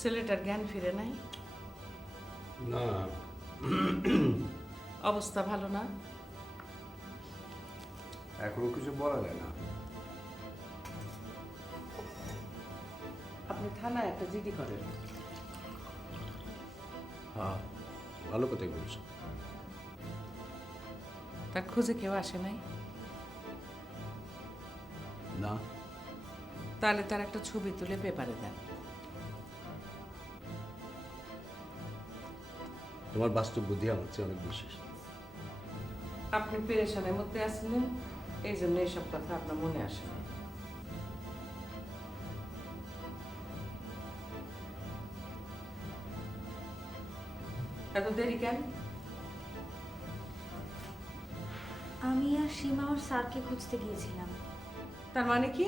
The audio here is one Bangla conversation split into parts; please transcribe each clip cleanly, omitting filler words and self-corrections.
ছেলেটার জ্ঞান ফিরে নাই? না, অবস্থা ভালো না? এখনো কিছু বলা যায় না। আপনি থানায় একটা জিডি করেন। হ্যাঁ, ভালো কথাই বলছো। তার খোঁজে কেউ আসে নাই? না, তাহলে তার একটা ছবি তুলে পেপারে দেন। তোমার বাস্তব বুদ্ধি আমার চেয়ে অনেক বিশেষ। আপনি পেরেশানের মধ্যে আসলেন, এই জন্য এইসব কথা আপনার মনে আসে না। এত দেরি কেন? আমি আর সীমা ওর স্যারকে খুঁজতে গিয়েছিলাম। তার মানে কি?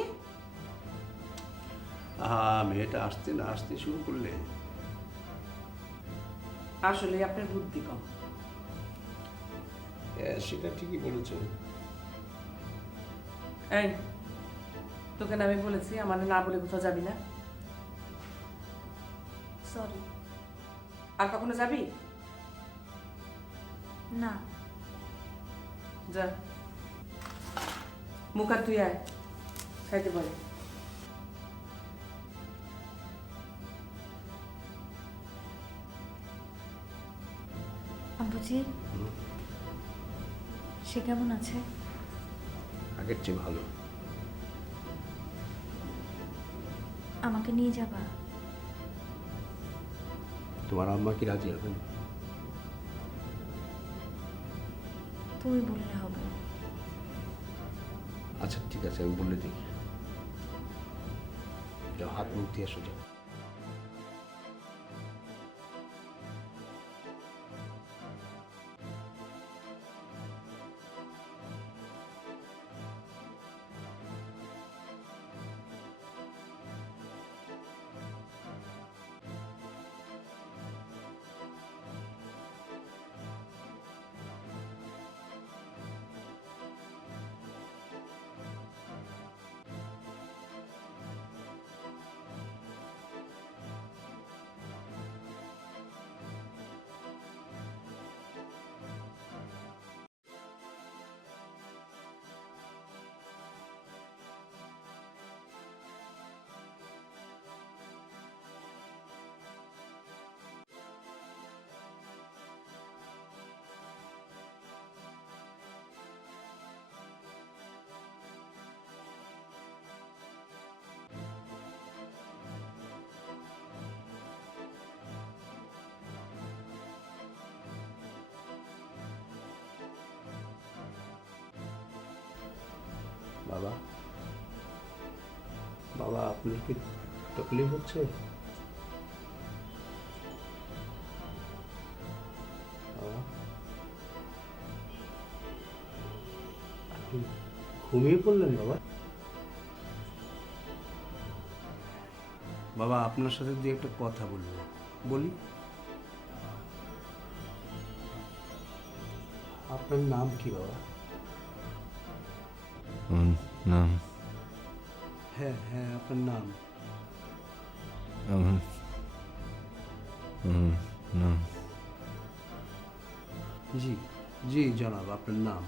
মেয়েটা আসতে না আসতে শুরু করলে। আসলে আপনার বুদ্ধি কম। হ্যাঁ, সেটা ঠিকই বলেছো। এই, তোকে না আমি বলেছি আমার না বলে কোথাও যাবি না? সরি। আর কখনো যাবি? না। যা, মুখ আর তুই আয়, খাইতে পারে। আব্বুজি, সে কেমন আছে? আগের চেয়ে ভালো। আমাকে নিয়ে যাবা? তোমার আম্মা কি রাজি হবেন? তুমি বললে হবে। আচ্ছা ঠিক আছে, আমি বলে দেখি। যাও, হাত মুখ দিয়ে এসো, যাও। বাবা, বাবা, আপনার কি তকলিফ হচ্ছে? বাবা, আপনি ঘুমিয়ে পড়লেন বাবা? বাবা, আপনার সাথে দিয়ে একটা কথা বলবো, বলি? আপনার নাম কি বাবা? নাম হ্যাঁ হ্যাঁ, আপনার নাম। আমার নাম জি জি জনাব, আপনার নাম।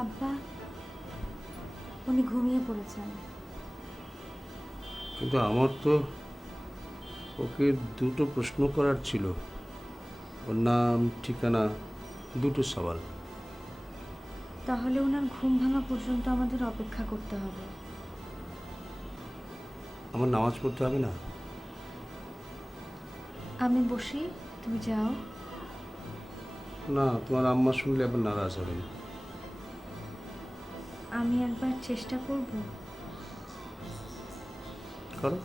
আব্বা, উনি ঘুমিয়ে পড়েছেন। কিন্তু আমার তো ওকে দুটো প্রশ্ন করার ছিল। ওর নাম, ঠিকানা, দুটো সওয়াল। তাহলে ওনার ঘুম ভাঙা পর্যন্ত আমাদের অপেক্ষা করতে হবে। আমার নামাজ পড়তে হবে না? আমি বসি, তুমি যাও। না, তোমার আম্মা শুনলে আবার নারাজ হবেন। আমি একবার চেষ্টা করব। করো।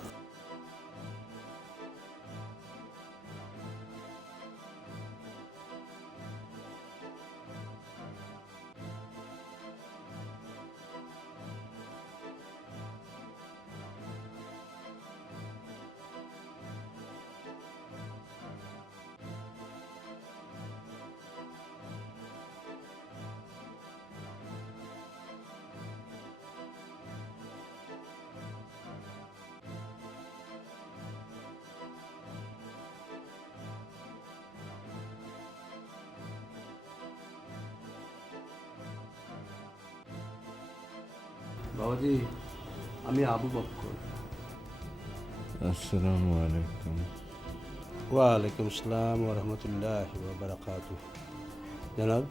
বাবাজি, আমি আবু বক্কর। আসসালামু আলাইকুম। ওয়ালাইকুম আসসালাম ওয়া রাহমাতুল্লাহি ওয়া বারাকাতুহু। জনাব,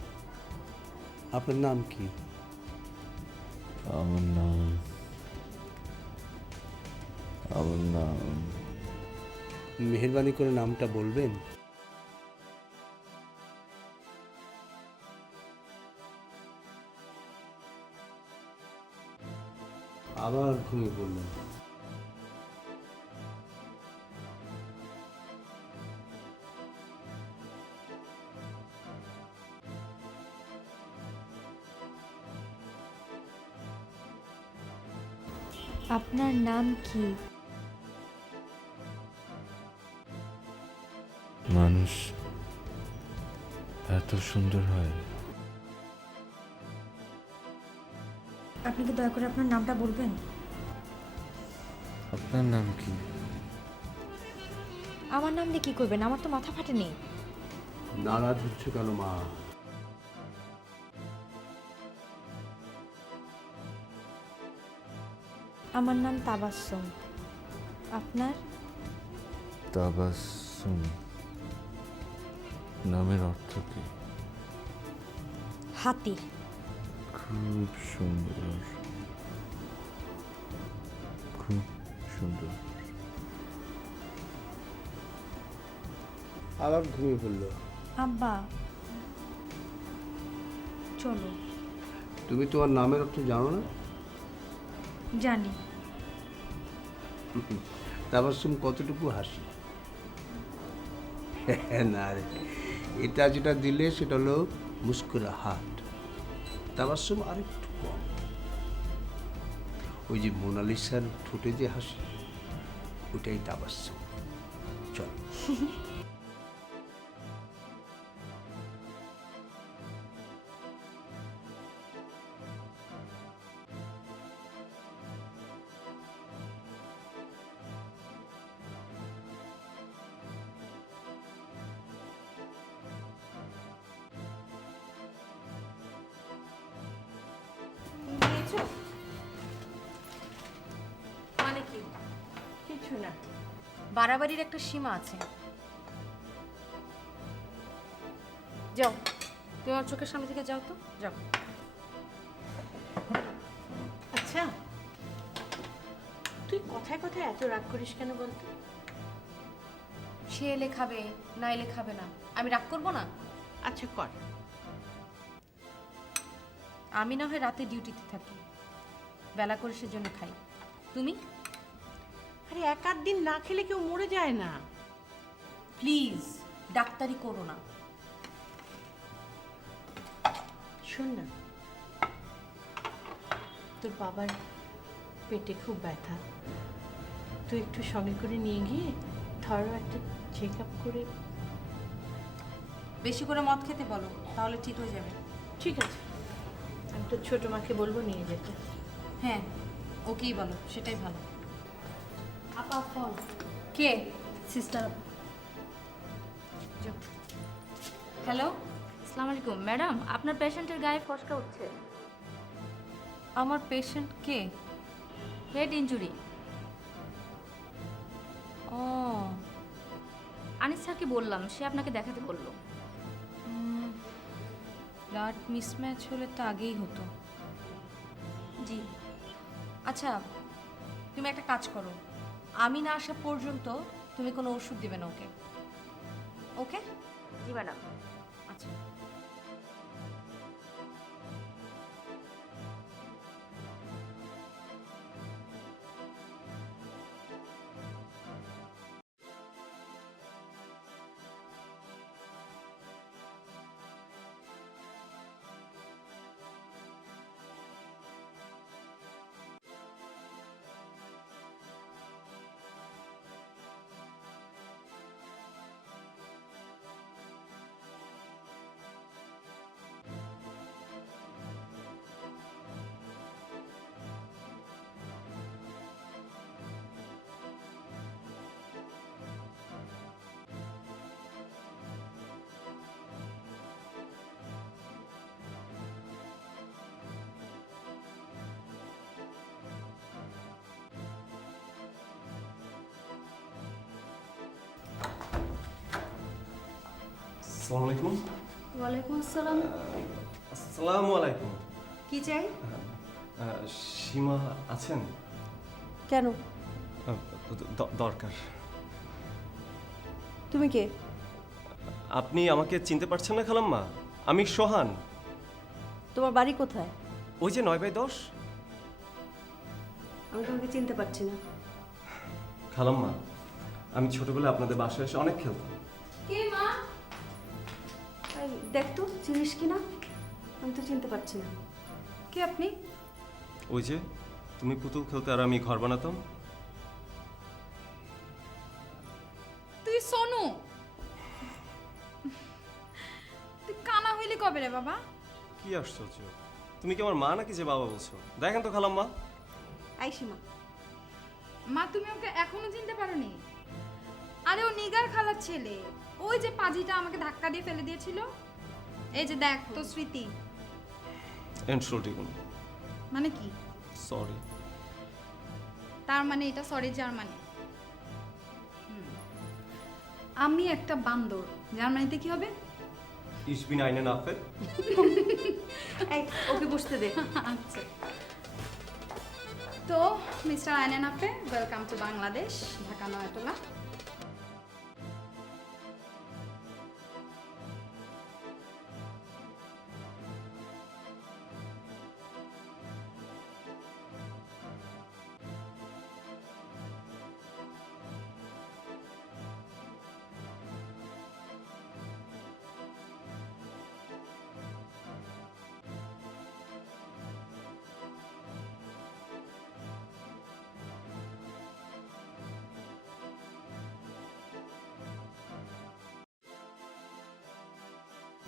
আপনার নাম কি? আমার নাম আমার নাম মেহেরবানি করে নামটা বলবেন? আবার ঘুমিয়ে পড়লেন। আপনার নাম কি? মানুষ এত সুন্দর হয়? আপনি কি দয়া করে আপনার নামটা বলবেন? আপনার নাম কি? আমার নাম দিয়ে কি করবেন? আমার তো মাথা ফাটেনি। নারাজ হচ্ছে কেন মা? আমার নাম তাবাসসুম। আপনার? তাবাসসুম নামের অর্থ কি? হাতি। খুব সুন্দর, খুব সুন্দর। আবার ঘুমিয়ে পড়লো। আব্বা চলো। তুমি তোমার নামের অর্থ জানো না? জানি। তাবাসসুম কতটুকু হাসি? না রে, এটা যেটা দিলে সেটা হলো মুস্কুরাহাট। তাবাসসুম আরেকটু কম। ওই যে মোনালিসার ঠোঁটে যে হাসি, ওটাই তাবাসসুম। চল। মানে কি? কিছু না। বাড়াবাড়ির একটা সীমা আছে। যাও, তুমি আমার চোখের সামনে থেকে যাও তো, যাও। আচ্ছা, তুই কথায় কথায় এত রাগ করিস কেন বলতো? সে এলে খাবে, না এলে খাবে না, আমি রাগ করবো না? আচ্ছা কর। আমি না হয় রাতে ডিউটিতে থাকি, বেলা করে সেজন্য খাই। তুমি? আরে এক আধ দিন না খেলে কেউ মরে যায় না। প্লিজ ডাক্তারি করো না। শোন না, তোর বাবার পেটে খুব ব্যথা, তুই একটু সঙ্গে করে নিয়ে গিয়ে ধরো একটা চেক আপ করে। বেশি করে মদ খেতে বলো, তাহলে ঠিক হয়ে যাবে। ঠিক আছে, আমি তোর ছোট মাকে বলবো নিয়ে যেতে। হ্যাঁ, ওকেই বলো, সেটাই ভালো। আপা ফোন। কে? সিস্টার। হ্যালো, আসসালামু আলাইকুম ম্যাডাম, আপনার পেশেন্টের গায়ে ফসকা উঠছে। আমার পেশেন্ট কে? Head injury. ও, আনিস স্যারকে বললাম, সে আপনাকে দেখাতে বললো। ব্লাড মিসম্যাচ হলে তো আগেই হতো। জি। আচ্ছা, তুমি একটা কাজ করো, আমি না আসা পর্যন্ত তুমি কোনো ওষুধ দিবে না ওকে। ওকে? জি ম্যাডাম। আচ্ছা। আসসালামু আলাইকুম। ওয়ালাইকুম আসসালাম। আসসালামু আলাইকুম। কি চাই? সীমা আছেন? কেন? দরকার। তুমি কে? আপনি আমাকে চিনতে পারছেন না খালাম্মা? আমি সোহান। তোমার বাড়ি কোথায়? ওই যে 9/10। আমি তোমাকে চিনতে পারছি না। খালাম্মা, আমি ছোটবেলায় আপনাদের বাসায় এসে অনেক খেলতাম। কে মা? দেখ তো চিনিস কিনা, আমি তো চিনতে পারছি না। কে আপনি? ওই যে তুমি পুতুল খেলতে আর আমি ঘর বানাতাম। তুই সোনু, তুই কানা হইলি কবে রে বাবা? কি আশ্চর্য, তুমি কি আমার মা নাকি যে বাবা বলছো? দেখেন তো খালাম্মা। আইসিমা। মা তুমি ওকে এখনো চিনতে পারোনি? আরে ও নিগার খালার ছেলে, ওই যে পাজিটা আমাকে ধাক্কা দিয়ে ফেলে দিয়েছিল। এই যে দেখ তো স্মৃতি। এন্ট্রোটিগুন। মানে কি? সরি। তার মানে এটা সরি জার্মানি। আমি একটা বান্দর, জার্মানিতে কি হবে? Ich bin eine Affe। এই ওকে বসতে দে। আচ্ছা, তো মিস্টার আইনান আপে, welcome to Bangladesh, Dhaka Nayatola.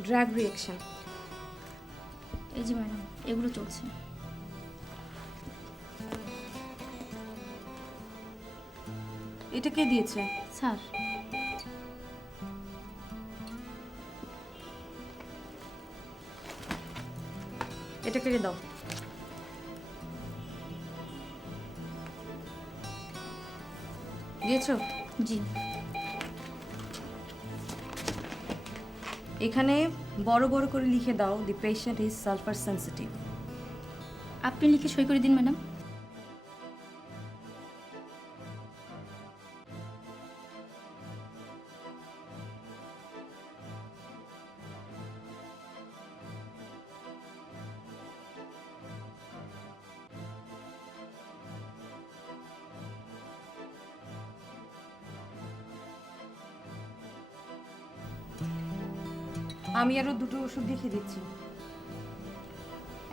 Drug reaction. এই যে ম্যাডাম, এগুলো চলছে। এটা কে দিয়েছে? স্যার, এটা কেড়ে দাও। দিয়েছো? জি। এখানে বড় বড় করে লিখে দাও, দি পেশেন্ট ইজ সালফার সেনসিটিভ। আপনি লিখে সই করে দিন ম্যাডাম। আমি আরো দুটো ওষুধ লিখে দিচ্ছি,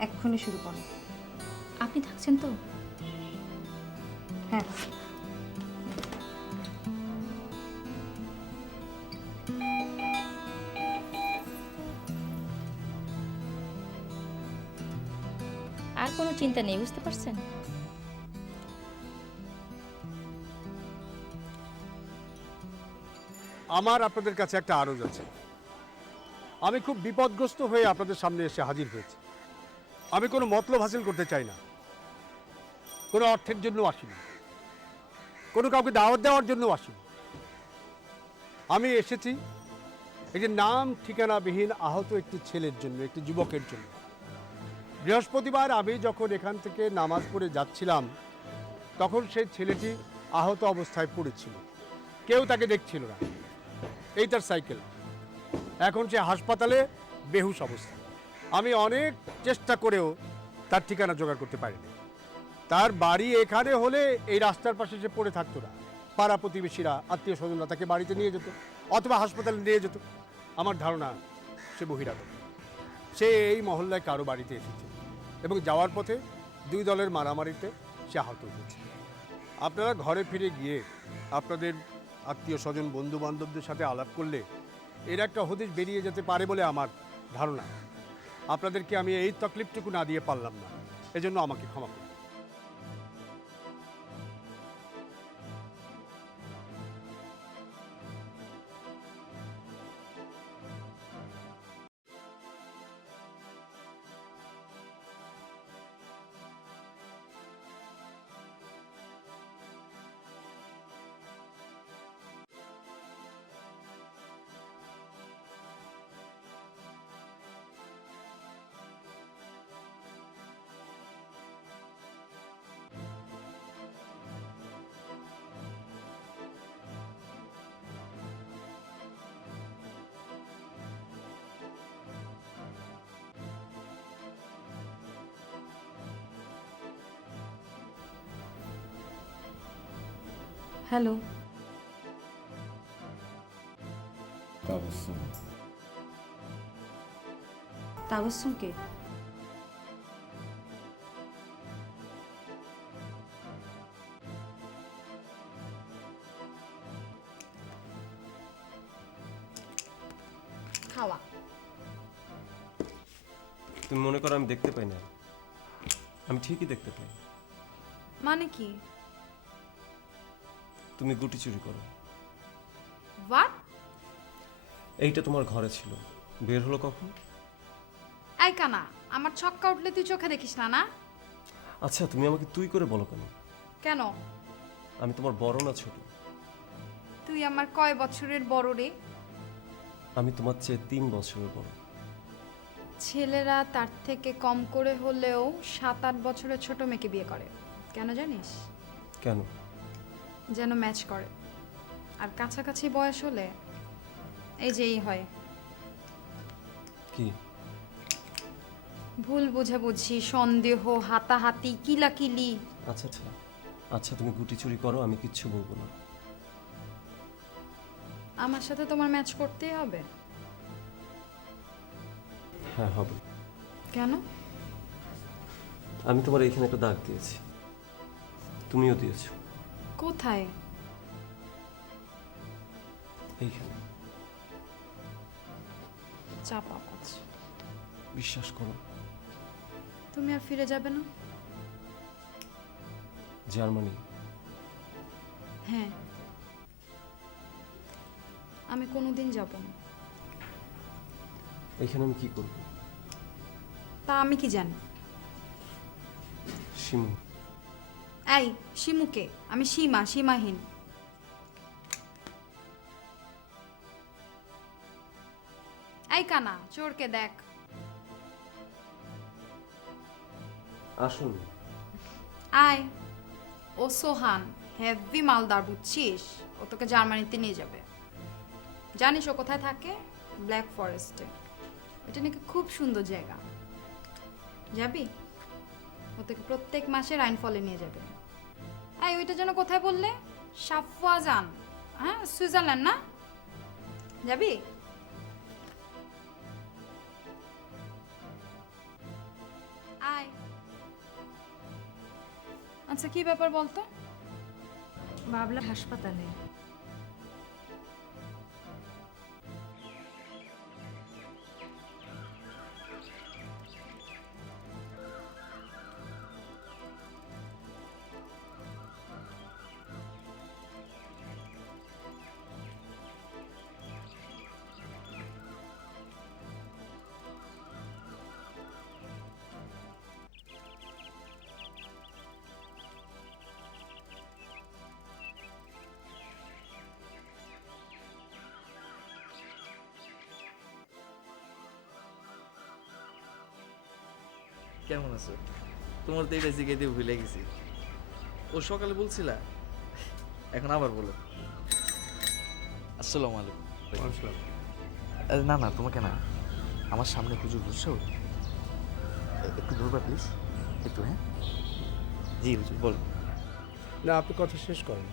এক্ষুনি শুরু করো। আপনি থাকছেন তো? হ্যাঁ। আর কোনো চিন্তা নেই, বুঝতে পারছেন? আমার আপনাদের কাছে একটা আরজ আছে। আমি খুব বিপদগ্রস্ত হয়ে আপনাদের সামনে এসে হাজির হয়েছি। আমি কোনো মতলব হাসিল করতে চাই না, কোনো অর্থের জন্য আসিনি, কোনো কাউকে দাওয়াত দেওয়ার জন্য আসিনি। আমি এসেছি একটি নাম ঠিকানাবিহীন আহত একটি ছেলের জন্য, একটি যুবকের জন্য। বৃহস্পতিবার আমি যখন এখান থেকে নামাজ পড়ে যাচ্ছিলাম, তখন সেই ছেলেটি আহত অবস্থায় পড়েছিল, কেউ তাকে দেখছিল না। এই তার সাইকেল, এখন সে হাসপাতালে বেহুশ অবস্থা। আমি অনেক চেষ্টা করেও তার ঠিকানা জোগাড় করতে পারিনি। তার বাড়ি এখানে হলে এই রাস্তার পাশে সে পড়ে থাকতো না। পাড়া প্রতিবেশীরা, আত্মীয় স্বজনরা তাকে বাড়িতে নিয়ে যেত অথবা হাসপাতালে নিয়ে যেত। আমার ধারণা সে বহিরাগত, সে এই মহল্লায় কারো বাড়িতে এসেছে এবং যাওয়ার পথে দুই দলের মারামারিতে সে আহত হয়েছে। আপনারা ঘরে ফিরে গিয়ে আপনাদের আত্মীয় স্বজন, বন্ধু বান্ধবদের সাথে আলাপ করলে এর একটা হদিশ বেরিয়ে যেতে পারে বলে আমার ধারণা। আপনাদেরকে আমি এই তকলিফটুকু না দিয়ে পারলাম না, এজন্য আমাকে ক্ষমা করুন। হ্যালো, তাবাসসুম। তাবাসসুমকে? খাওয়া। তুমি মনে করো আমি দেখতে পাই না? আমি ঠিকই দেখতে পাই। মানে কি? তুমি গুটি চুরি করো। হোয়াট? এইটা তোমার ঘরে ছিল, বের হলো কখন? এই কানা, আমার ছক্কা উঠলে তুই চোখে দেখিস না না? আচ্ছা, তুমি আমাকে তুই করে বলো কেন? কেন? আমি তোমার বড় না ছোট? তুই আমার কয় বছরের বড় রে? আমি তোমার চেয়ে 3 বছরের বড়। ছেলেরা তার থেকে কম করে হলেও 7-8 বছরের ছোট মেয়েকে বিয়ে করে। কেন জানিস? কেন? যেন ম্যাচ করে। আর কাছাকাছি বয়স হলে এই যেই হয়, কি? ভুল বোঝাবুঝি, সন্দেহ, হাতাহাতি, কিলাকিলি। আচ্ছা আচ্ছা আচ্ছা, তুমি গুটি চুরি করো, আমি কিচ্ছু বলবো না। আমার সাথে তোমার ম্যাচ করতেই হবে। হ্যাঁ, হবে। কেন? আমি তোমার এখানে একটা দাগ দিয়েছি, তুমিও দিয়েছো। কোথায়? এইখানে। চাপা আছে। বিশ্বাস করো। তুমি আর ফিরে যাবে না? জার্মানি? হ্যাঁ, আমি কোনোদিন যাব না। এইখানে আমি কি করব? তা আমি কি জানি? শিমু। এই শিমুকে, আমি সীমা, সীমাহীন। এই কানা, চোরকে দেখ। আসুন। আয়। ও সোহান হেভি মালদার, বুঝছিস? ও তোকে জার্মানিতে নিয়ে যাবে। জানিস ও কোথায় থাকে? ব্ল্যাক ফরেস্টে। ওটা নাকি খুব সুন্দর জায়গা। যাবি? ও তোকে প্রত্যেক মাসে রাইনফলে নিয়ে যাবে। এই ওইটা যেন কোথায় বললে? সাফওয়াজান। হ্যাঁ, সুইজারল্যান্ড না? যাবি? আয়। আচ্ছা, কি ব্যাপার বলতো? বাবলা হাসপাতালে। কেমন আছো? তোমার তো এটা জিজ্ঞেস দিয়ে ভুলে গেছি। ও সকালে বলছিলা, এখন আবার বলো। আসসালামু আলাইকুম। না না, তোমাকে না, আমার সামনে হুজুর বুঝছো, একটু ধরবা প্লিজ, একটু। হ্যাঁ জি হুজুর, বলো। না, আপনি কথা শেষ করেন।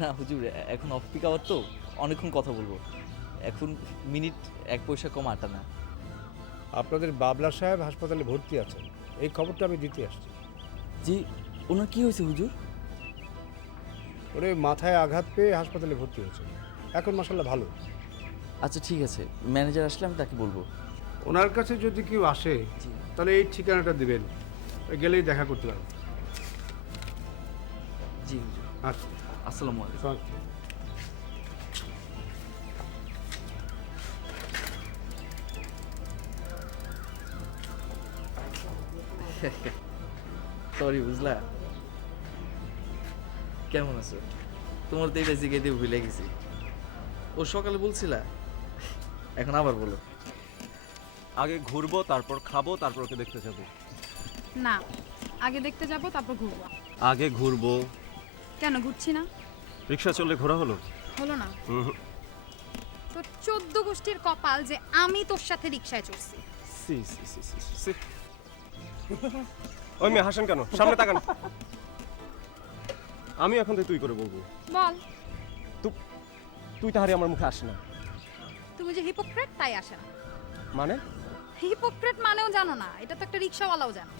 না হুজুর, এখন অফ পিক আওয়ার তো, অনেকক্ষণ কথা বলবো। এখন মিনিট 1 পয়সা কম আটা না। আপনাদের বাবলা সাহেব হাসপাতালে ভর্তি আছেন, এই খবরটা আমি দিতে আসছি। জি, ওনার কি হয়েছে হুজুর? ওরে মাথায় আঘাত পেয়ে হাসপাতালে ভর্তি হয়েছে, এখন মাশাআল্লাহ ভালো। আচ্ছা ঠিক আছে, ম্যানেজার আসলে আমি তাকে বলবো। ওনার কাছে যদি কেউ আসে জি তাহলে এই ঠিকানাটা দিবেন, গেলেই দেখা করতে পারবেন। জি হুজুর, আচ্ছা, আসসালামু আলাইকুম। সরি, বুঝলা? কেমন আছো? তোমার তো এটা জিজ্ঞেস দিয়ে ভুলে গেছি। ও সকালে বলছিলা, এখন আবার বলো। আগে ঘুরবো, তারপর খাবো, তারপর ওকে দেখতে যাবো। না, আগে দেখতে যাব, তারপর ঘুরবো। আগে ঘুরবো। কেন ঘুরছি না? রিক্সা চললে ঘোরা হলো? হলো না? হুম। তোর 14 গোষ্ঠীর কপাল যে আমি তোর সাথে রিকশায় চড়ছি। সি সি সি সি সি। ওই মেয়ে হাসেন কেন? সামনে তাকান। আমি এখন থেকে তুই করে বলবো। বল। তুই তাহারে আমার মুখে আসে না। তুমি যে হিপোক্রেট তাই আসে না। মানে? হিপোক্রেট মানেও জানো না, এটা তো একটা রিক্সাওয়ালাও জানে।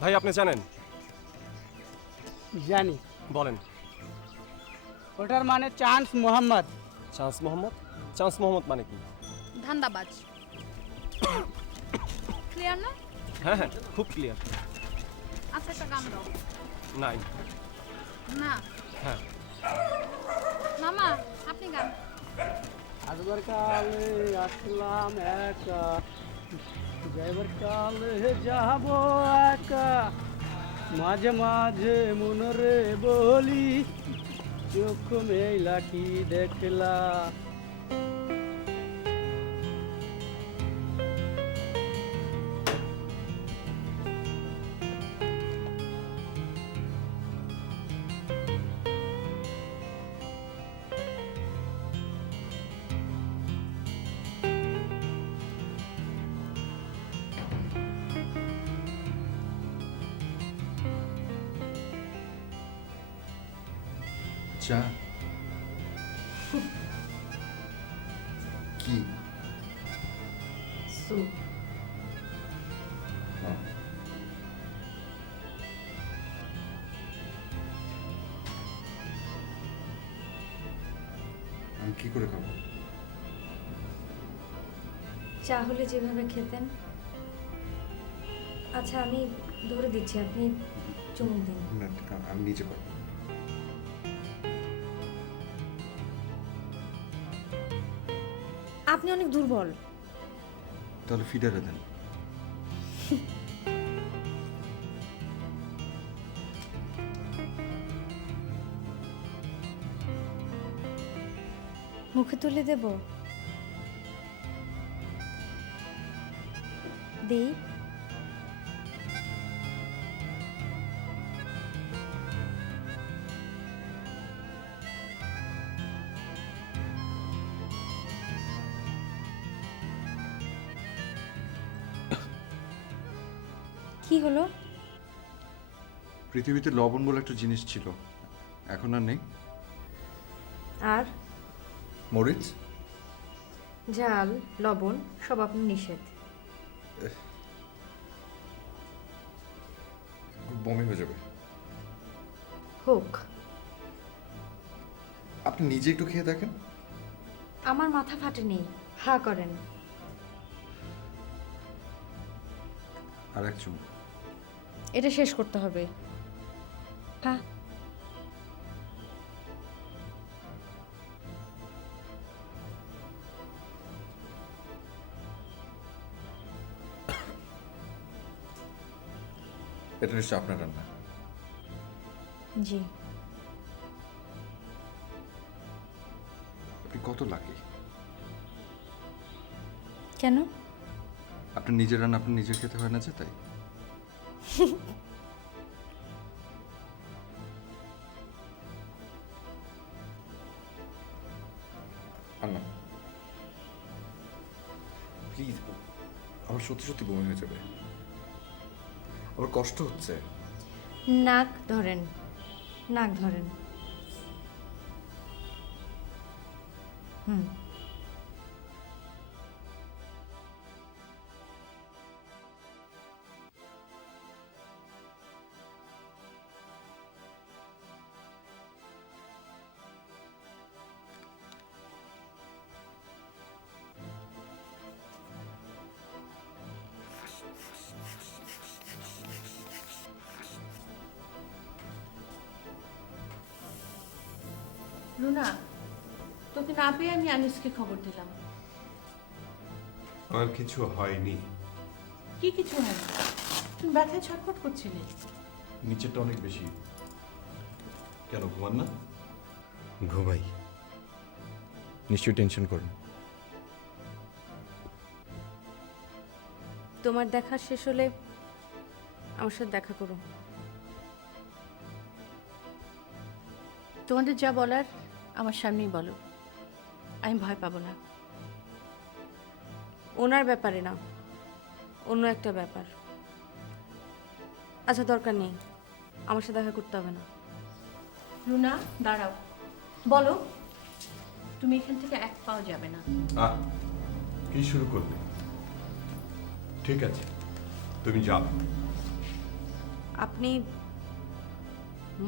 ভাই আপনি জানেন? জানি। বলেন। ওটার মানে chance Mohammad. Chance Mohammad? Chance Mohammad মানে কি? ধান্দাবাজ। ক্লিয়ার না? হ্যাঁ হ্যাঁ, খুব ক্লিয়ার। আচ্ছা একটা গান দাও। নাই। না। হ্যাঁ। মামা আপনি গান। আসবার কালে আসলাম একা, যাইবার কালে যাব একা, মাঝে মাঝে মনরে বলি চোখ মেলা কি দেখলা। চা কি? স্যুপ। আমি কি করে খাবো? চা হলে যেভাবে খেতেন। আচ্ছা আমি ধরে দিচ্ছি, আপনি চুমুক দিন। না, আমি নিজে পারবো। আপনি অনেক দুর্বল। তাহলে ফিডারে দেন। মুখে তুলে দেব? দেই? কি হলো? পৃথিবীতে লবণ বলে একটা জিনিস ছিল, এখন আর নেই। আর মরিচ? ঝাল, লবণ সব আপনার নিষেধ। বমি হয়ে যাবে। হোক। আপনি নিজে একটু খেয়ে দেখেন। আমার মাথা ফাটেনি, হা করেন। আর এক চুমুক। এটা শেষ করতে হবে। হ্যাঁ। এটা নিশ্চয় আপনার রান্না। জি। আপনি কত লাকি। কেন? আপনার নিজের রান্না আপনি নিজে খেতে হয় না যে, তাই। আন্না প্লিজ, আমার সত্যি সত্যি বমি হয়ে যাবে, আমার কষ্ট হচ্ছে। নাক ধরেন, নাক ধরেন। হুম। রুনা, তোকে না পেয়ে আমি আনিসকে খবর দিলাম। আর কিছু হয়নি। কি কিছু হয়নি? তুমি ব্যথায় ছটফট করছিলে। নিচেরটা অনেক বেশি। কেন ঘুমান না? ঘুমাই। নিশ্চয়ই টেনশন করুন। তোমার দেখা শেষ হলে আমার সাথে দেখা করো। তোমাদের যা বলার আমার সামনেই বলো, আমি ভয় পাবো না। ওনার ব্যাপারে না, অন্য একটা ব্যাপার। আচ্ছা দরকার নেই, আমার সাথে দেখা করতে হবে না। রুনা দাঁড়াও, বলো। তুমি এখান থেকে এক পাও যাবে না। কি শুরু করবে? ঠিক আছে, তুমি যাও। আপনি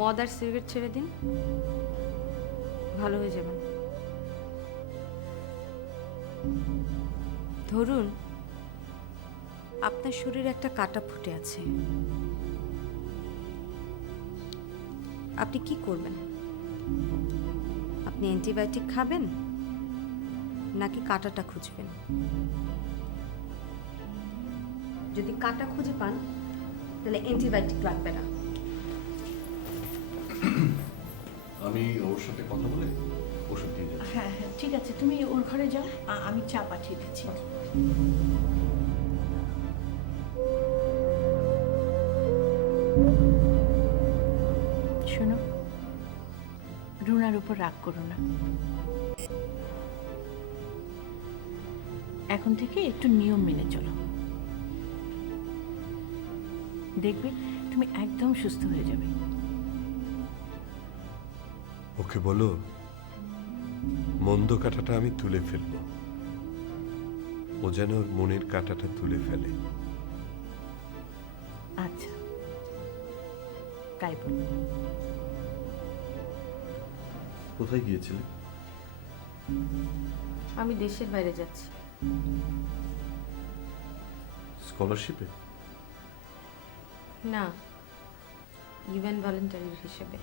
মদ আর সিগারেট ছেড়ে দিন, ভালো হয়ে যাবেন। ধরুন আপনার শরীরে একটা কাটা ফুটে আছে, আপনি কি করবেন? আপনি অ্যান্টিবায়োটিক খাবেন নাকি কাটাটা খুঁজবেন? যদি কাটা খুঁজে পান তাহলে অ্যান্টিবায়োটিক লাগবে না। আমি ওর সাথে কথা বলে ওষুধ দিয়ে যাচ্ছি। হ্যাঁ হ্যাঁ ঠিক আছে, তুমি ওর ঘরে যাও, আমি চা পাঠিয়ে দিচ্ছি। শোনো, রুনার উপর রাগ করো না। এখন থেকে একটু নিয়ম মেনে চলো, দেখবে তুমি একদম সুস্থ হয়ে যাবে। ওকে বলো মন্দ কাঁটাটা আমি তুলে ফেলব, ও যেন ওর মনের কাঁটাটা তুলে ফেলে। আচ্ছা তাই বলো। কোথায় গিয়েছিলে? আমি দেশের বাইরে যাচ্ছি। স্কলারশিপে? না, ইভেন্ট ভলেন্টারির হিসেবে।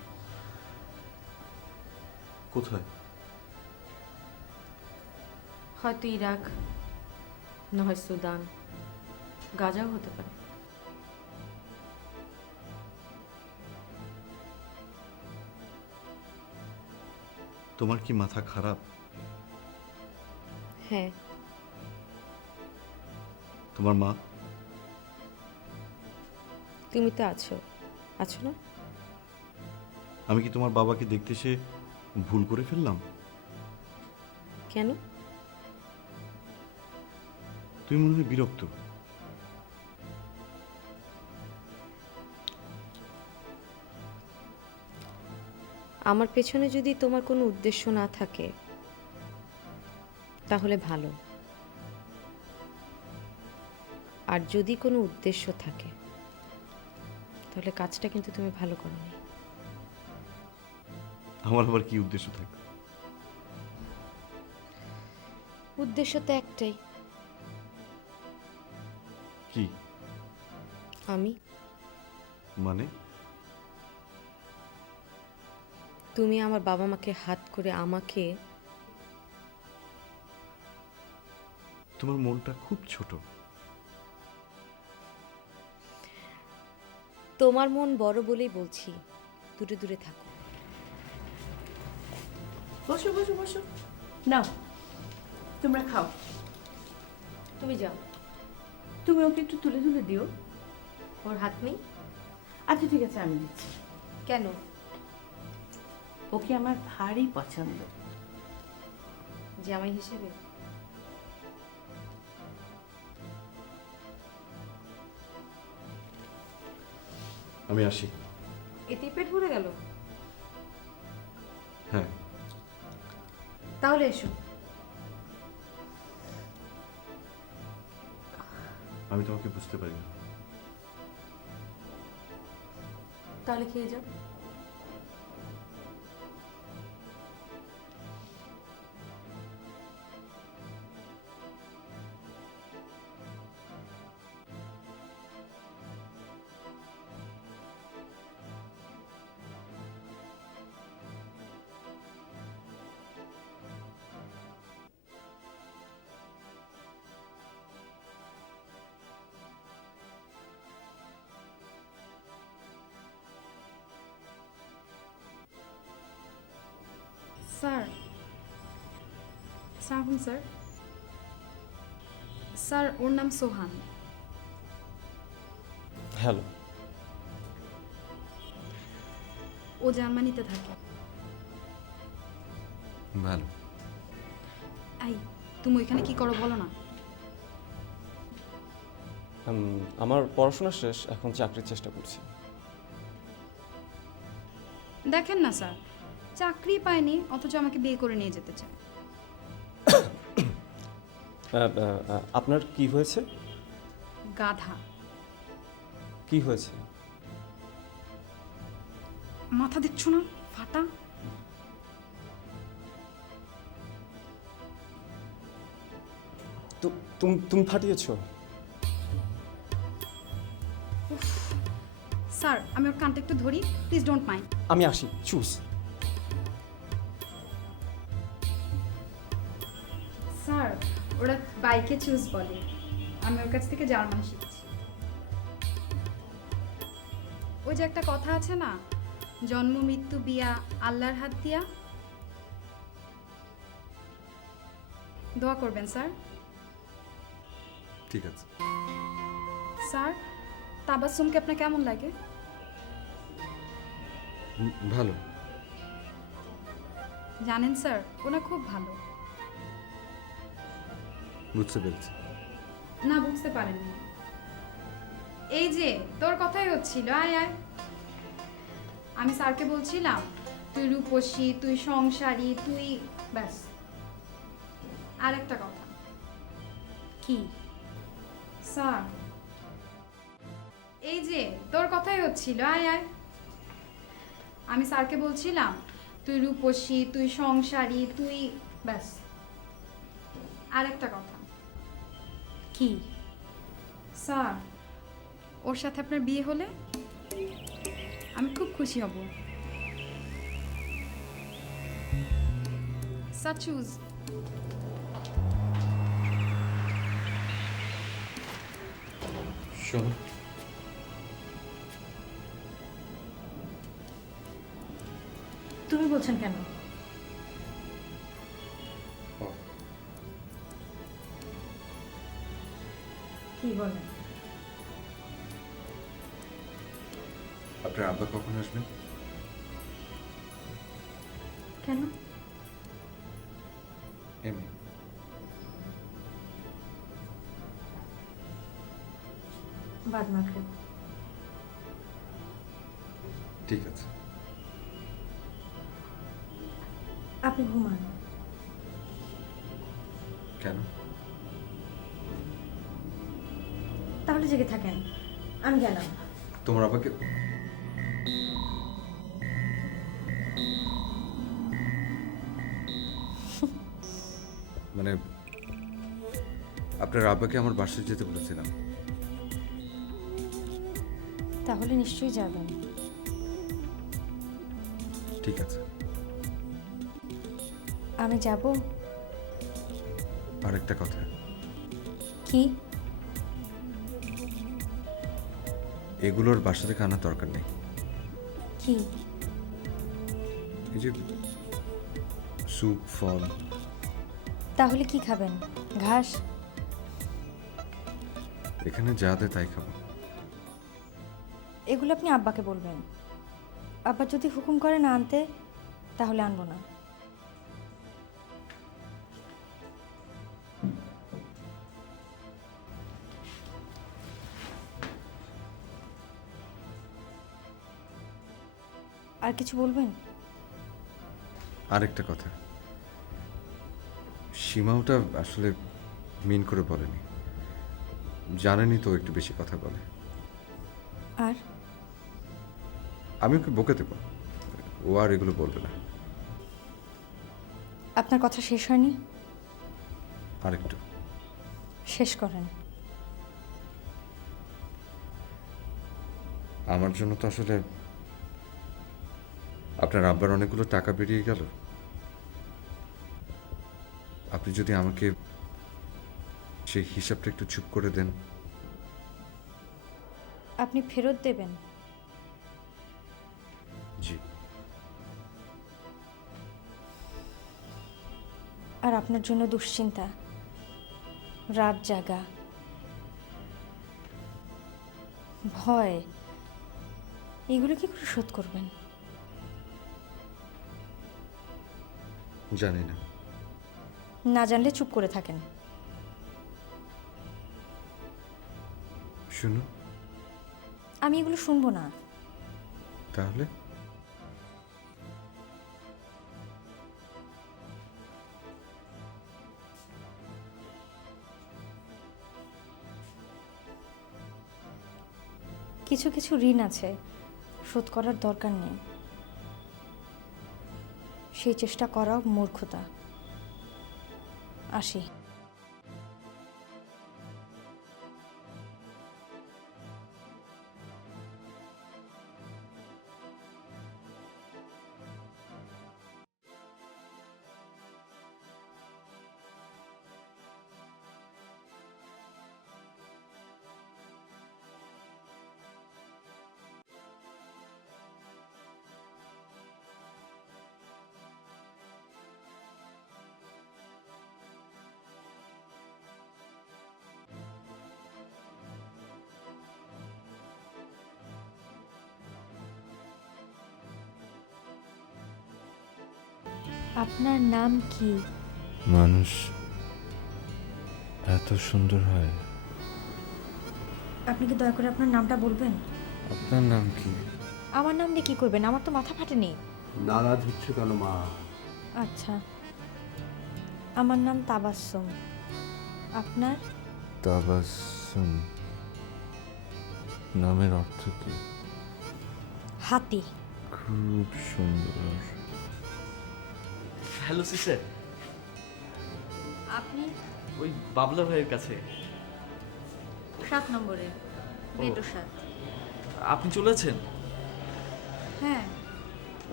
কোথায়? হয়তো ইরাক, না হয় সুদান, গাজাও হতে পারে। তোমার কি মাথা খারাপ? হ্যাঁ। তোমার মা? তুমি তো আছো, আছো না? আমি কি তোমার বাবাকে দেখতে এসে ভুল করে ফেললাম? কেন? তুমি মনে হয় বিরক্ত। আমার পেছনে যদি তোমার কোনো উদ্দেশ্য না থাকে তাহলে ভালো, আর যদি কোনো উদ্দেশ্য থাকে তাহলে কাজটা কিন্তু তুমি ভালো করোনি। আমার আবার কি উদ্দেশ্য থাকে? উদ্দেশ্য তো একটাই, কি? আমি। মানে? তুমি আমার বাবা মাকে হাত করে আমাকে। তোমার মনটা খুব ছোট। তোমার মন বড় বলেই বলছি, দূরে দূরে থাকো। বসো বসো বসো, নাও তোমরা খাও। তুমি যাও। তুমি ওকে একটু তুলে তুলে দিও। ওর হাত নেই? আচ্ছা ঠিক আছে, আমি দিচ্ছি। কেন? ওকে আমার ভারী পছন্দ। জামাই হিসেবে? আমি আসি। এতেই পেট ভরে গেল? হ্যাঁ। তাহলে এসো। আমি তোমাকে বুঝতে পারি না। তাহলে খেয়ে যাও। স্যার, সালাম স্যার। স্যার ওর নাম সোহান। হ্যালো। ও জার্মানিতে থাকে। ভালো। এই, তুমি ওইখানে কি করো বলো না? আমার পড়াশোনা শেষ, এখন চাকরির চেষ্টা করছি। দেখেন না স্যার, চাকরি পায়নি অথচ আমাকে বিয়ে করে নিয়ে যেতে চায়। আপনার কি হয়েছে? গাধা। কি হয়েছে? মাথা দেখছো না ফাটা? তো তুমি ফাটিয়েছো? স্যার আমি ওর কানটা একটু ধরি, প্লিজ ডোন্ট মাইন্ড। আমি আসি, চুজ। স্যার ওরা বাইকে চুজ বলে, আমি ওর কাছ থেকে জার্মান শিখছি। ওই যে একটা কথা আছে না, জন্ম মৃত্যু বিয়া আল্লাহর হাত দিয়া। দোয়া করবেন স্যার। ঠিক আছে। স্যার তাবাসসুমকে আপনার কেমন লাগে? ভালো। জানেন স্যার ওনা খুব ভালো। বুঝতে পেরেছি। না বুঝতে পারেননি। এই যে তোর কথাই হচ্ছিল, আয় আয়। আমি স্যারকে বলছিলাম তুই রূপসী, তুই সংসারী, তুই ব্যাস। আর একটা কথা। কি? স্যার এই যে তোর কথাই হচ্ছিল, আয় আয়। আমি স্যারকে বলছিলাম তুই রূপসী, তুই সংসারী, তুই ব্যাস। আর একটা কথা। কি? স্যার ওর সাথে আপনার বিয়ে হলে আমি খুব খুশি হব। Sir choose. শোনো, তুমি বলছেন কেন? কি বলেন? আপনার আব্বা কখন আসবেন? কেন? এমনি। বাদ মাগরিব। ঠিক আছে। আপনি ঘুমান। কেন? তাহলে জেগে থাকেন, আমি গেলাম। তোমার আব্বাকে মানে আপনার আব্বাকে আমার বাসায় যেতে বলেছিলাম। তাহলে নিশ্চয়ই যাবেন। ঠিক আছে। আমি যাব। আর একটা কথা, কি? এগুলোর বাসা থেকে আনার দরকার নেই। কি? এই যে স্যুপ, ফল। তাহলে কি খাবেন? ঘাস? এখানে যা দেয় তাই খাবো। এগুলো আপনি আব্বাকে বলবেন। আব্বা যদি হুকুম করে না আনতে, তাহলে আনবো না। আর কিছু বলবেন? আরেকটা কথা, সীমাওটা আসলে মিন করে বলেনি। জানেনই তো একটু বেশি কথা বলে। আর আমি ওকে বকে দেবো, ও আর এগুলো বলবে না। আপনার কথা শেষ হয়নি? আরেকটু শেষ করেন। আমার জন্য তো আসলে আপনার আব্বার অনেকগুলো টাকা বেরিয়ে গেল। আপনি যদি আমাকে সেই হিসাবটা একটু চুপ করে দেন। আপনি ফেরত দেবেন? জি। আর আপনার জন্য দুশ্চিন্তা, রাত জাগা, ভয়, এগুলো কি করে শোধ করবেন? জানি না। না জানলে চুপ করে থাকেন। শুনুন। আমি এগুলো শুনবো না। তাহলে কিছু কিছু ঋণ আছে শোধ করার দরকার নেই, সেই চেষ্টা করাও মূর্খতা। আসি। আপনার নাম কি? মানুষ এত সুন্দর হয়? আপনি কি দয়া করে আপনার নামটা বলবেন? আপনার নাম কি? আমার নাম দিয়ে কি করবেন? আমার তো মাথা ফাটেনি। নারাজ হচ্ছে কেন মা? আচ্ছা, আমার নাম তাবাসসুম। আপনার? তাবাসসুম নামের অর্থ কি? হাতি। খুব সুন্দর। হ্যালো সিস্টার, আপনি? ওই বাবলা ভাইয়ের কাছে। 7 নম্বরে, বেডো 7। আপনি চলেছেন? হ্যাঁ।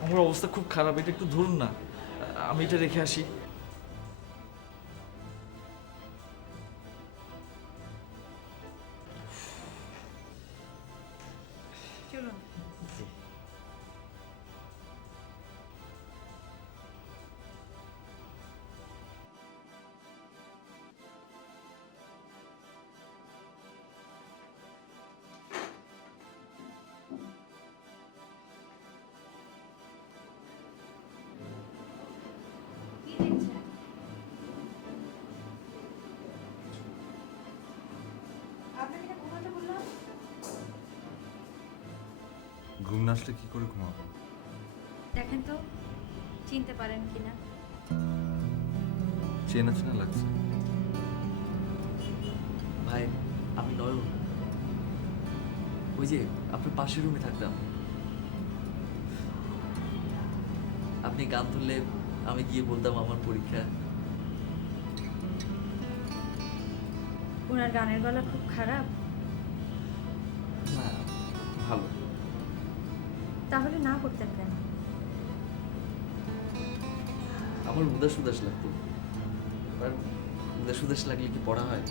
আমার অবস্থা খুব খারাপ, এটা একটু ধরুন না, আমি এটা রেখে আসি। চলুন। কি দেখছেন? আপনাকে না ঘুমাতে বললাম। ঘুম না আসলে কি করে ঘুমাবো? দেখেন তো চিনতে পারেন কিনা। চেনা চেনা লাগছে। ভাই, আমি নয়ন, ওই যে আপনার পাশের রুমে থাকতাম। আপনি গান ধরলে আমি গিয়ে বলতাম আমার পরীক্ষা। ওনার গানের গলা খুব খারাপ। না, ভালো। তাহলে না করতেন কেন? আমার উদাস উদাস লাগতো। আর উদাস উদাস লাগলে কি পড়া হয়?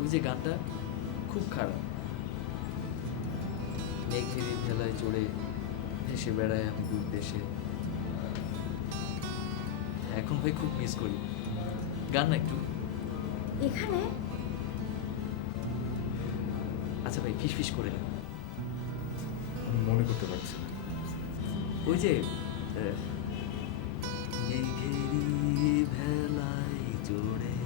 ওই যে গানটা খুব খারাপ। মেঘের ভেলায় চড়ে ভেসে বেড়ায় আমি দূর দেশে। এখন ভাই খুব মিস করি। গান না একটু। এখানে? আচ্ছা ভাই, ফিস ফিস করে না। আমি মনে করতে পারছি না। ওই যে মেঘেরি ভেলায় চড়ে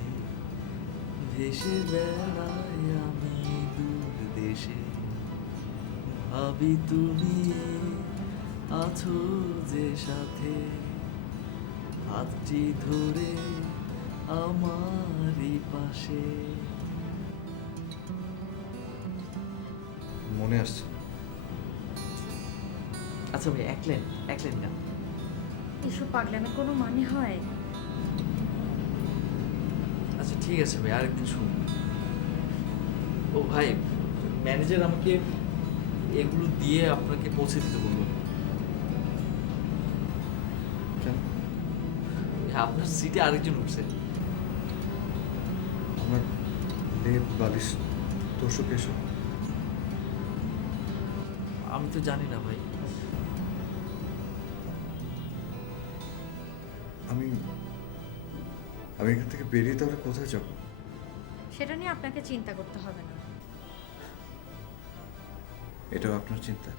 ভেসে বেড়াই আমি দূর দেশে, ভাবি তুমি আছো যে সাথে, হাতটি ধরে আমারই পাশে। মনে আসছে। আচ্ছা ভাই, এক লাইন গান। এসব পাগলামের কোনো মানে হয়? আচ্ছা ঠিক আছে ভাই, আরেকদিন শুন। ও ভাই, ম্যানেজার আমাকে এগুলো দিয়ে আপনাকে পৌঁছে দিতে বললো। কেন? হ্যাঁ, আপনার সিটে আরেকজন উঠছে। আমার লেপ বালিশ তোষক এসব আমি তো জানি না ভাই। আমি আমি এখান থেকে বেরিয়ে তাহলে কোথায় যাব? সেটা নিয়ে আপনাকে চিন্তা করতে হবে না। এটাও আপনার চিন্তা?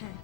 হ্যাঁ।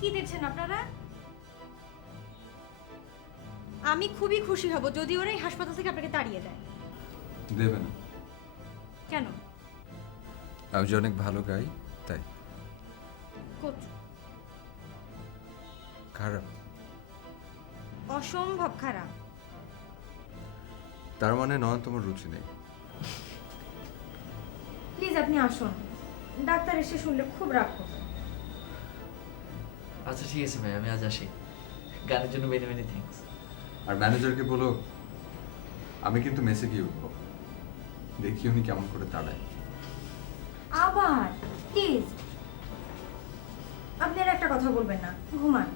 কি দেখছেন আপনারা? আমি খুবই খুশি হব যদি ওরা এই হাসপাতাল থেকে আপনাকে তাড়িয়ে দেয়। দেবে না। কেন? আমি যে অনেক ভালো গাই তাই। খারাপ? অসম্ভব খারাপ। তার মানে নয় তোমার রুচি নেই? প্লিজ আপনি আসুন, ডাক্তার এসে শুনলে খুব রাগ করবে। আচ্ছা ঠিক আছে ভাই, আমি আজ আসি। গানের জন্য মেনি মেনি থ্যাঙ্কস। আর ম্যানেজারকে বলো আমি কিন্তু মেসে গিয়ে উঠবো, দেখি উনি কেমন করে তাড়ায়। আবার প্লিজ আপনি আর একটা কথা বলবেন না, ঘুমান।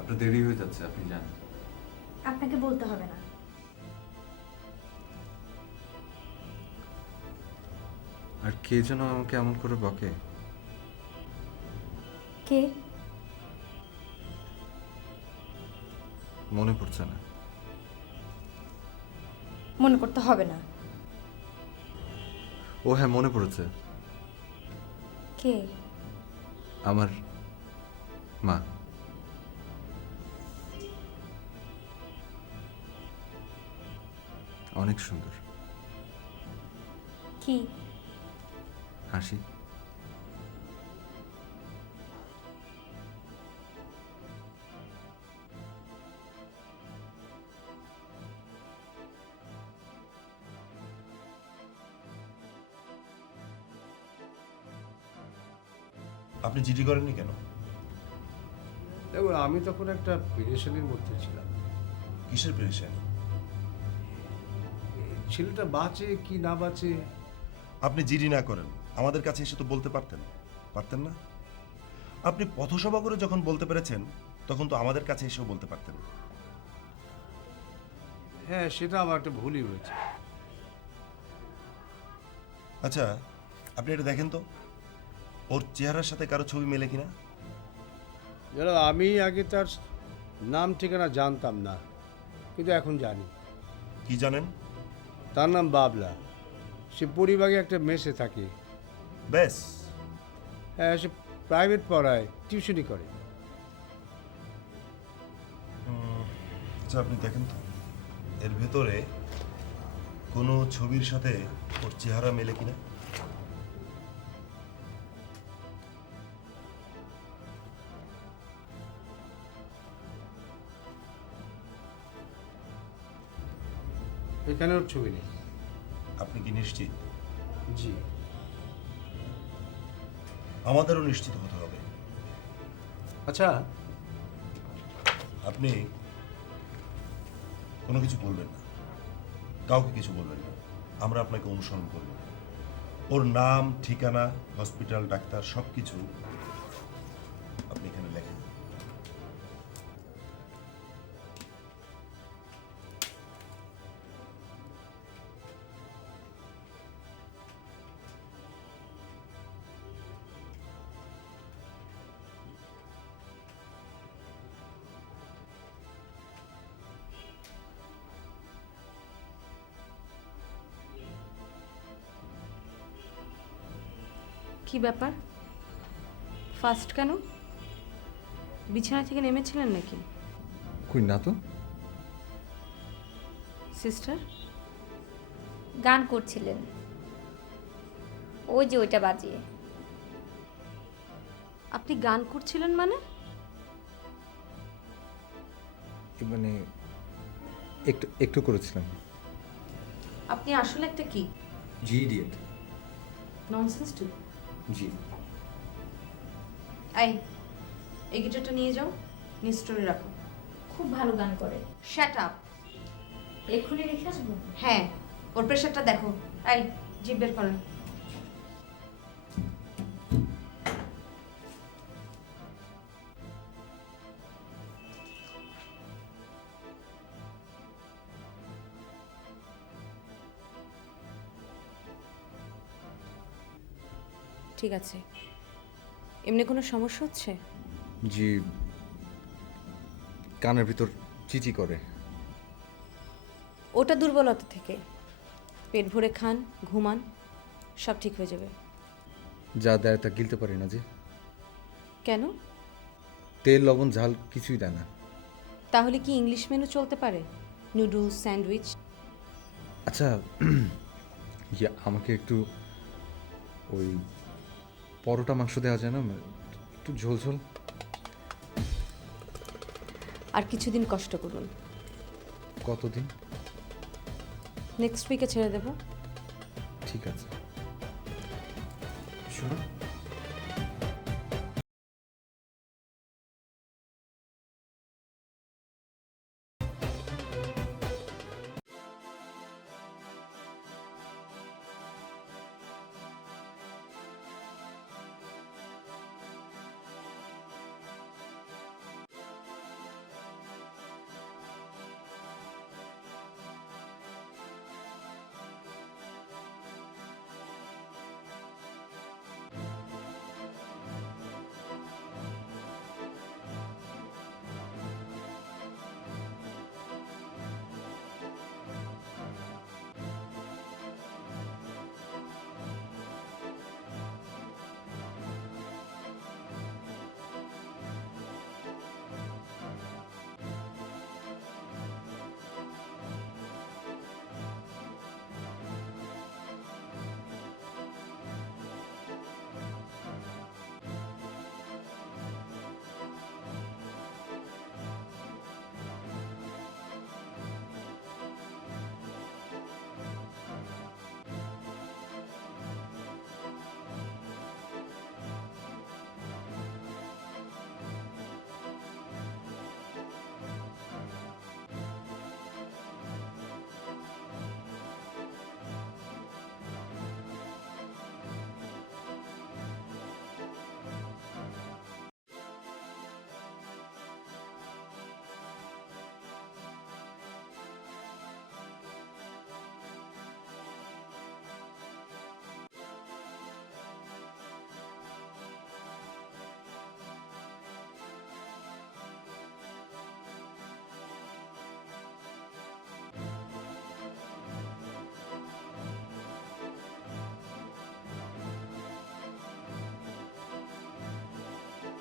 আপনার দেরি হয়ে যাচ্ছে, আপনি যান। আপনাকে বলতে হবে না। আর কে যেন আমাকে এমন করে বকে? কে? মনে পড়ছে না। মনে করতে হবে না। ও হ্যাঁ, মনে পড়েছে। কে? আমার মা। অনেক সুন্দর। কি? হাসি। আপনি জিডি করেননি কেন? দেখুন, আমি তখন একটা পেরেশানির মধ্যে ছিলাম। কিসের পেরেশানি? ছেলেটা বাঁচে কি না বাঁচে। আপনি জিডি না করেন, আমাদের কাছে এসে তো বলতে পারতেন, পারতেন না? আপনি পথসভা করে যখন বলতে পেরেছেন তখন তো আমাদের কাছে এসেও বলতে পারতেন। হ্যাঁ, সেটা আমার একটা ভুলই হয়েছে। আচ্ছা, আপনি এটা দেখেন তো ওর চেহারার সাথে কারো ছবি মেলে কিনা। যারা আমি আগে তার নাম ঠিকানা জানতাম না, কিন্তু এখন জানি। কি জানেন? তার নাম বাবলা। সে পরিবাগে একটা মেসে থাকে। ব্যাস। হ্যাঁ, সে প্রাইভেট পড়ায়, টিউশনি করে। আচ্ছা, আপনি দেখেন তো এর ভেতরে কোনো ছবির সাথে ওর চেহারা মেলে কিনা। এখানে ওর ছবি নেই। আপনি কি নিশ্চিত? জি। আমাদেরও নিশ্চিত হতে হবে। আচ্ছা, আপনি কোনো কিছু বলবেন না, কাউকে কিছু বলবেন না। আমরা আপনাকে অনুসরণ করব। ওর নাম, ঠিকানা, হসপিটাল, ডাক্তার সব কিছু আপনি এখানে লেখেন। কি ব্যাপার? ফার্স্ট কেন? বিছানা থেকে নেমেছিলেন নাকি? কই না তো। সিস্টার? গান করছিলেন, ওই যে ওইটা বাজিয়ে। আপনি গান করছিলেন মানে? মানে একটু একটু করেছিলাম। আপনি আসলে একটা কি জি ইডিয়েট। Nonsense too. জি। এই গিটারটা নিয়ে যাও, নিশ্চয়ই রাখো। খুব ভালো গান করে। Shut up. এক্ষুনি রেখে আসবো? হ্যাঁ, ওর প্রেশারটা দেখো। জিভ বের করেন। ঠিক আছে। এমনি কোনো সমস্যা হচ্ছে? জি, কানের ভিতর চিচি করে। ওটা দুর্বলতা থেকে। পেট ভরে খান, ঘুমান, সব ঠিক হয়ে যাবে। যা দেয় তা গিলতে পারি না যে। কেন? তেল লবণ ঝাল কিছুই দেয় না। তাহলে কি ইংলিশ মেনু চলতে পারে? Noodles, sandwich? আচ্ছা আমাকে একটু ওই পরোটা মাংস দেওয়া যায় না, একটু ঝোল ঝোল। আর কিছুদিন কষ্ট করুন। কতদিন? নেক্সট উইকে ছেড়ে দেব। ঠিক আছে। শোনো